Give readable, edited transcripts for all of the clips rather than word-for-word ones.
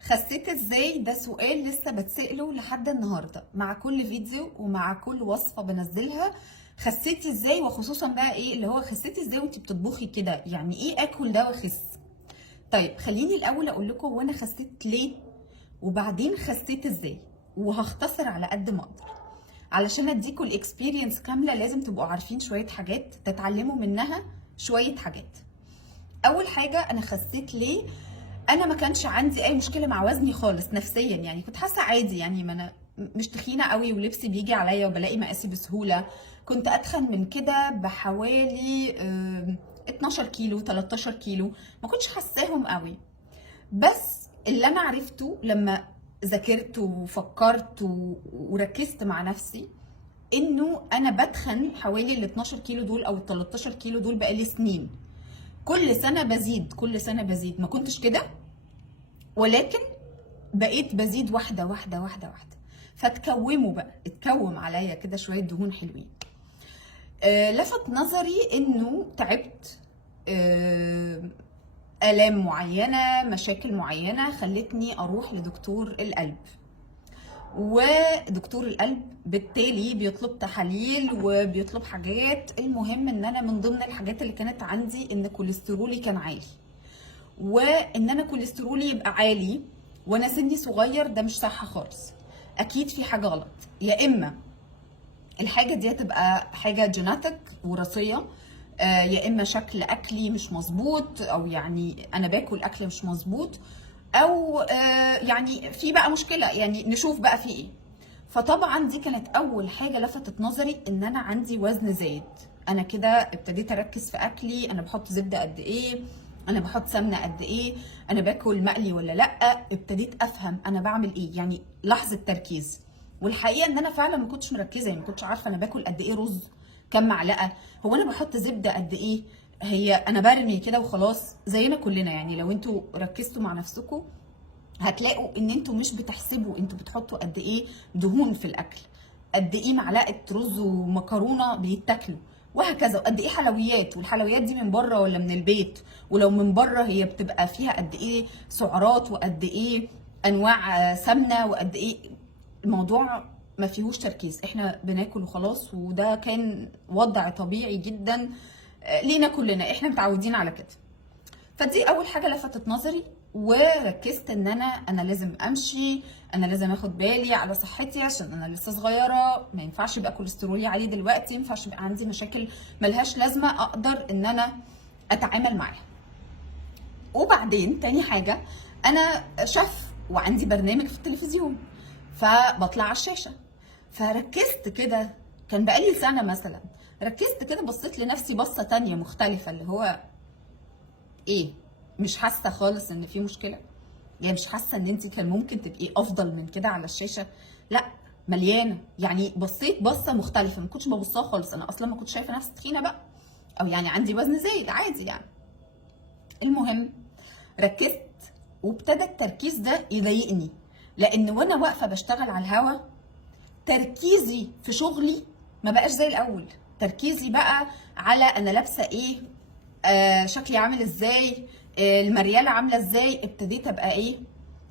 خسيت ازاي؟ ده سؤال لسه بتسأله لحد النهارده مع كل فيديو ومع كل وصفة بنزلها. خسيتي ازاي؟ وخصوصا بقى ايه اللي هو خسيتي ازاي وانتي بتطبخي كده؟ يعني ايه اكل ده واخس؟ طيب خليني الاول اقول لكم وانا خسيت ليه، وبعدين خسيت ازاي، وهختصر على قد ما اقدر. علشان اديكوا الاكسبيرينس كامله لازم تبقوا عارفين شويه حاجات تتعلموا منها شويه حاجات. اول حاجه انا خسيت ليه؟ انا ما كانش عندي اي مشكله مع وزني خالص نفسيا، يعني كنت حاسه عادي، يعني ما انا مش تخينه قوي ولبسي بيجي عليا وبلاقي مقاسي بسهوله. كنت اتخن من كده بحوالي 12 كيلو 13 كيلو، ما كنتش حاساهم قوي. بس اللي انا عرفته لما ذاكرت وفكرت وركزت مع نفسي انه انا بتخن حوالي ال 12 كيلو دول او ال 13 كيلو دول بقالي سنين. كل سنه بزيد كل سنه بزيد، ما كنتش كده، ولكن بقيت بزيد واحده واحده واحده واحده. فتكوموا بقى، اتكوم عليا كده شويه دهون حلوين. لفت نظري انه تعبت. آه آلام معينة، مشاكل معينة خلتني أروح لدكتور القلب. ودكتور القلب بالتالي بيطلب تحاليل وبيطلب حاجات. المهم ان انا من ضمن الحاجات اللي كانت عندي ان كوليسترولي كان عالي، وان انا كوليسترولي يبقى عالي وانا سني صغير ده مش صح خالص. اكيد في حاجة غلط، يا اما الحاجة دي هتبقى حاجة جيناتك وراثية، يا اما شكل اكلي مش مظبوط، او يعني انا باكل اكل مش مظبوط، او يعني في بقى مشكله، يعني نشوف بقى في ايه. فطبعا دي كانت اول حاجه لفتت نظري، ان انا عندي وزن زايد. انا كده ابتديت اركز في اكلي، انا بحط زبده قد ايه، انا بحط سمنه قد ايه، انا باكل مقلي ولا لا. ابتديت افهم انا بعمل ايه، يعني لحظه تركيز. والحقيقه ان انا فعلا ما كنتش مركزه، يعني ما كنتش عارفه انا باكل قد ايه رز، كام معلقه، هو انا بحط زبده قد ايه. هي انا برمي كده وخلاص زينا كلنا، يعني لو انتوا ركزتوا مع نفسكم هتلاقوا ان انتوا مش بتحسبوا انتوا بتحطوا قد ايه دهون في الاكل، قد ايه معلقه رز ومكرونه بيتاكلوا، وهكذا، وقد ايه حلويات، والحلويات دي من بره ولا من البيت، ولو من بره هي بتبقى فيها قد ايه سعرات، وقد ايه انواع سمنه، وقد ايه. الموضوع ما فيهوش تركيز، احنا بناكل وخلاص، وده كان وضع طبيعي جدا لينا كلنا، احنا متعودين على كده. فدي اول حاجه لفتت نظري، وركزت ان انا لازم امشي، انا لازم اخد بالي على صحتي عشان انا لسه صغيره، ما ينفعش يبقى كوليسترولي عالي دلوقتي، ما ينفعش يبقى عندي مشاكل ملهاش لازمه اقدر ان انا اتعامل معاها. وبعدين تاني حاجه، انا شيف وعندي برنامج في التلفزيون، فبطلع على الشاشه. فركزت كده، كان بقالي سنه مثلا، ركزت كده بصيت لنفسي بصه تانية مختلفه، اللي هو ايه، مش حاسه خالص ان في مشكله؟ يعني مش حاسه ان انت كان ممكن تبقي افضل من كده على الشاشه؟ لا، مليانه. يعني بصيت بصه مختلفه ما كنتش ببصها خالص، انا اصلا ما كنتش شايفه نفسي تخينه بقى، او يعني عندي وزن زايد عادي يعني. المهم ركزت، وابتدى التركيز ده يضايقني، لان وانا واقفه بشتغل على الهوا تركيزي في شغلي ما بقاش زي الاول. تركيزي بقى على انا لابسه ايه، شكلي عامل ازاي، المريالة عاملة ازاي. ابتديت ابقى ايه،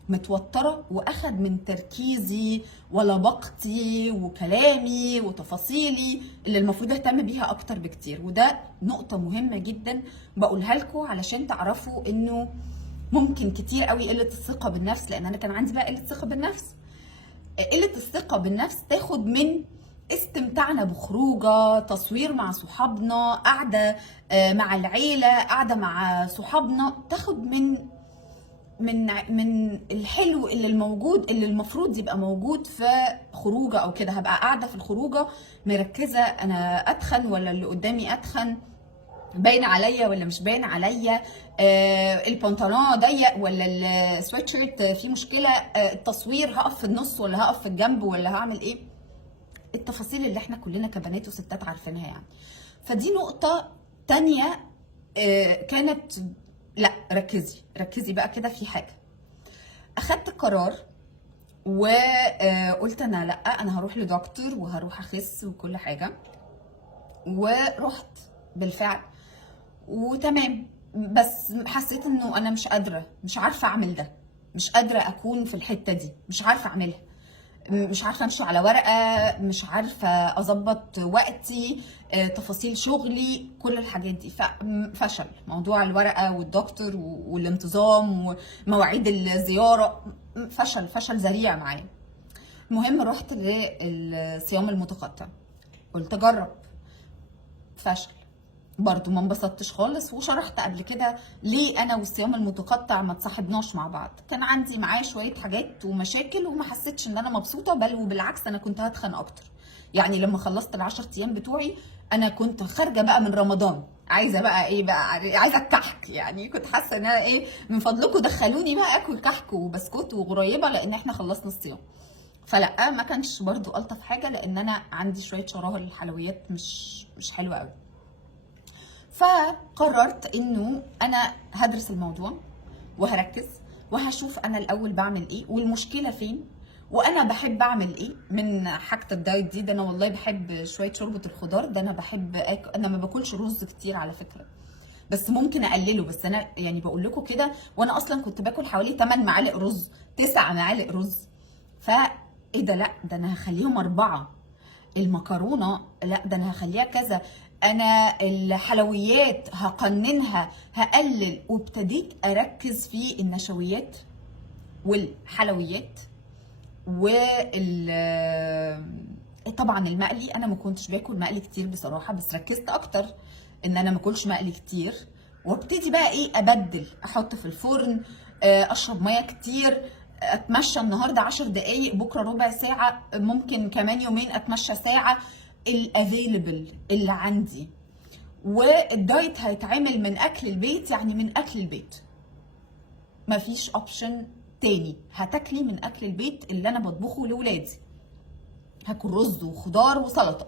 متوترة، واخد من تركيزي ولبقتي وكلامي وتفاصيلي اللي المفروض اهتم بيها اكتر بكتير. وده نقطة مهمة جدا بقولها لكم علشان تعرفوا انه ممكن كتير قوي قلة الثقة بالنفس، لان انا كان عندي بقى قلة ثقة بالنفس. قلة الثقة بالنفس تاخد من استمتاعنا بخروجه، تصوير مع صحابنا، قاعدة مع العيلة، قاعدة مع صحابنا، تاخد من الحلو اللي الموجود، اللي المفروض يبقى موجود في خروجه او كده. هبقى قاعدة في الخروجه مركزة انا اتخن ولا اللي قدامي اتخن، باين عليا ولا مش باين عليا، البنطلون ضيق ولا السويتشيرت فيه مشكله، التصوير هقف في النص ولا هقف في الجنب ولا هعمل ايه. التفاصيل اللي احنا كلنا كبنات وستات عارفينها يعني. فدي نقطه تانية كانت. لا، ركزي بقى كده في حاجه. اخدت قرار وقلت انا لا، انا هروح لدكتور وهروح اخس وكل حاجه. ورحت بالفعل وتمام، بس حسيت انه انا مش قادره، مش عارفه اعمل ده. مش قادره اكون في الحته دي، مش عارفه اعملها، مش عارفه امشي على ورقه، مش عارفه اظبط وقتي، تفاصيل شغلي، كل الحاجات دي. فشل موضوع الورقه والدكتور والانتظام ومواعيد الزياره، فشل ذريع معايا. المهم رحت للصيام المتقطع، قلت اجرب، فشل برضو، ما انبسطتش خالص. وشرحت قبل كده ليه انا والصيام المتقطع ما تصاحبناش مع بعض. كان عندي معاه شويه حاجات ومشاكل، وما حسيتش ان انا مبسوطه، بل وبالعكس انا كنت هتخن اكتر. يعني لما خلصت ال10 ايام بتوعي انا كنت خارجه بقى من رمضان عايزه بقى ايه بقى، عايزه الكحك. يعني كنت حاسه ان انا ايه، من فضلكم دخلوني بقى اكل كحك وبسكوت وغريبه، لان احنا خلصنا الصيام. فلا، ما كانش برضو الطف حاجه، لان انا عندي شويه شراهه للحلويات مش حلوه قوي. فقررت انه انا هدرس الموضوع وهركز وهشوف انا الاول بعمل ايه والمشكله فين، وانا بحب اعمل ايه من حاجه الدايت دي. ده انا والله بحب شويه شوربه الخضار، ده انا بحب انا ما باكلش رز كتير على فكره، بس ممكن اقلله. بس انا يعني بقول لكم كده، وانا اصلا كنت باكل حوالي 8 معالق رز، 9 معالق رز. ايه ده، لا ده انا هخليهم 4. المكرونه لا ده انا هخليها كذا. انا الحلويات هقننها، هقلل. وابتديت اركز في النشويات والحلويات طبعا المقلي. انا ما كنتش باكل مقلي كتير بصراحه، بس ركزت اكتر ان انا ما اكلش مقلي كتير. وابتدي بقى ايه، ابدل، احط في الفرن، اشرب ميه كتير، اتمشى النهارده 10 دقايق، بكره ربع ساعه، ممكن كمان يومين اتمشى ساعه. الافيلبل اللي عندي. والدايت هيتعمل من اكل البيت، يعني من اكل البيت، مفيش اوبشن تاني. هتاكلي من اكل البيت اللي انا بطبخه لاولادي. هاكل رز وخضار وسلطه،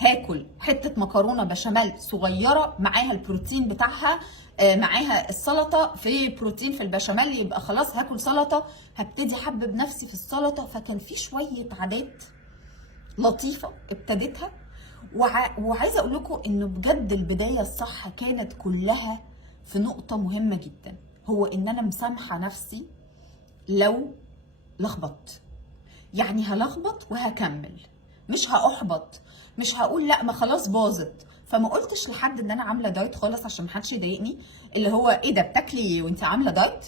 هاكل حته مكرونه بشاميل صغيره معاها البروتين بتاعها، معاها السلطه، في بروتين في البشاميل، يبقى خلاص هاكل سلطه. هبتدي احبب نفسي في السلطه. فكان في شويه عادات لطيفه ابتديتها. وعايزه اقول لكم انه بجد البدايه الصح كانت كلها في نقطه مهمه جدا، هو ان انا مسامحه نفسي لو لخبطت. يعني هلخبط وهكمل، مش هاحبط، مش هقول لا ما خلاص باظت. فما قلتش لحد ان انا عامله دايت خالص عشان محدش يضايقني، اللي هو ايه ده بتاكلي وانت عامله دايت؟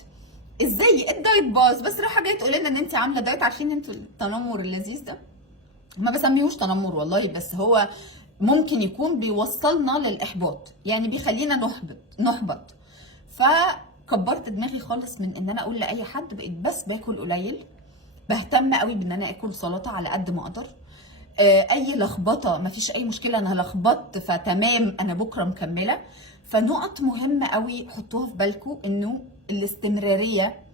ازاي الدايت باظ؟ بس رايحه جايه تقول لنا ان انت عامله دايت. عارفين انتوا التنمر اللذيذ ده؟ ما بسميهوش تنمر والله، بس هو ممكن يكون بيوصلنا للاحباط، يعني بيخلينا نحبط. فكبرت دماغي خالص من ان انا اقول لاي حد، بقيت بس باكل قليل، بهتم قوي بان انا اكل سلطه على قد ما اقدر. اي لخبطه مفيش اي مشكله، انا لخبطت فتمام، انا بكره مكمله. فنقط مهمه قوي حطوها في بالكم، انه الاستمراريه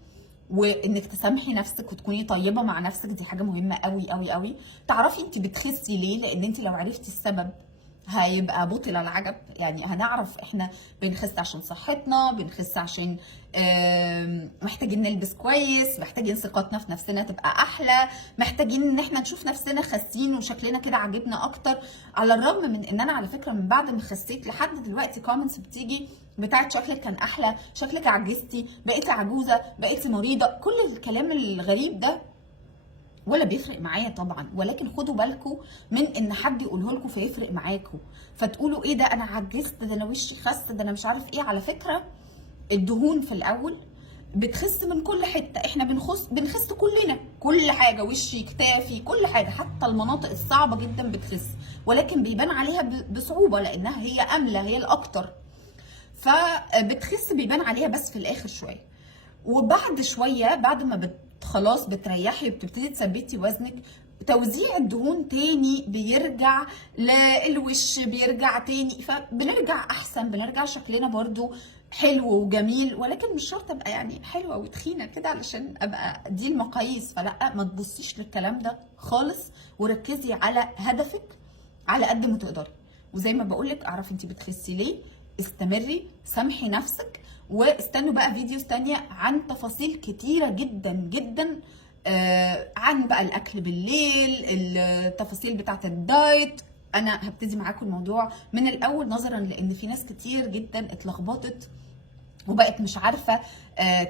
وانك تسامحي نفسك وتكوني طيبه مع نفسك، دي حاجه مهمه قوي قوي قوي. تعرفي انت بتخسي ليه؟ لان انت لو عرفتي السبب هيبقى بطل العجب. يعني هنعرف احنا بنخس عشان صحتنا، بنخس عشان محتاجين نلبس كويس، محتاجين ثقتنا في نفسنا تبقى احلى، محتاجين ان احنا نشوف نفسنا خاسين وشكلنا كده عاجبنا اكتر. على الرغم من ان انا على فكره من بعد ما خسيت لحد دلوقتي كومنتس بتيجي بتاعت شكلك كان احلى، شكلك عجزتي، بقيتي عجوزه، بقيتي مريضه، كل الكلام الغريب ده ولا بيفرق معايا طبعا. ولكن خدوا بالكم من ان حد يقوله لكم فيفرق معاكم، فتقولوا ايه ده انا عجزت، ده انا وشي خس، ده انا مش عارف ايه. على فكره الدهون في الاول بتخس من كل حته، احنا بنخس كلنا، كل حاجه، وشي، كتافي، كل حاجه، حتى المناطق الصعبه جدا بتخس، ولكن بيبان عليها بصعوبه لانها هي امله، هي الاكتر. فبتخس بيبان عليها بس في الاخر شويه. وبعد شويه، بعد ما خلاص بتريحي وبتبتدي تثبتي وزنك، توزيع الدهون تاني بيرجع، للوش بيرجع تاني، فبنرجع احسن، بنرجع شكلنا برضو حلو وجميل. ولكن مش شرط ابقى يعني حلوه وتخينه كده علشان ابقى دي المقاييس. فلا، ما تبصيش للكلام ده خالص، وركزي على هدفك على قد ما تقدري. وزي ما بقولك، اعرفي انت بتخسي ليه، استمري، سامحي نفسك. واستنوا بقى فيديوز تانية عن تفاصيل كتيرة جدا جدا، عن بقى الاكل بالليل، التفاصيل بتاعت الدايت. انا هبتدي معاكم الموضوع من الاول، نظرا لان في ناس كتير جدا اتلخبطت وبقت مش عارفه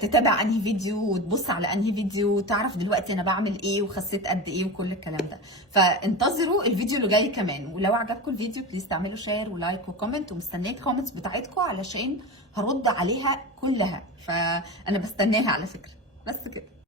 تتابع انهي فيديو وتبص على انهي فيديو وتعرف دلوقتي انا بعمل ايه وخسيت قد ايه وكل الكلام ده. فانتظروا الفيديو اللي جاي كمان، ولو عجبكم الفيديو بليز تعملوا شير ولايك وكومنت، ومستنيه الكومنتس بتاعتكم علشان هرد عليها كلها، فانا بستناها على فكره. بس كده.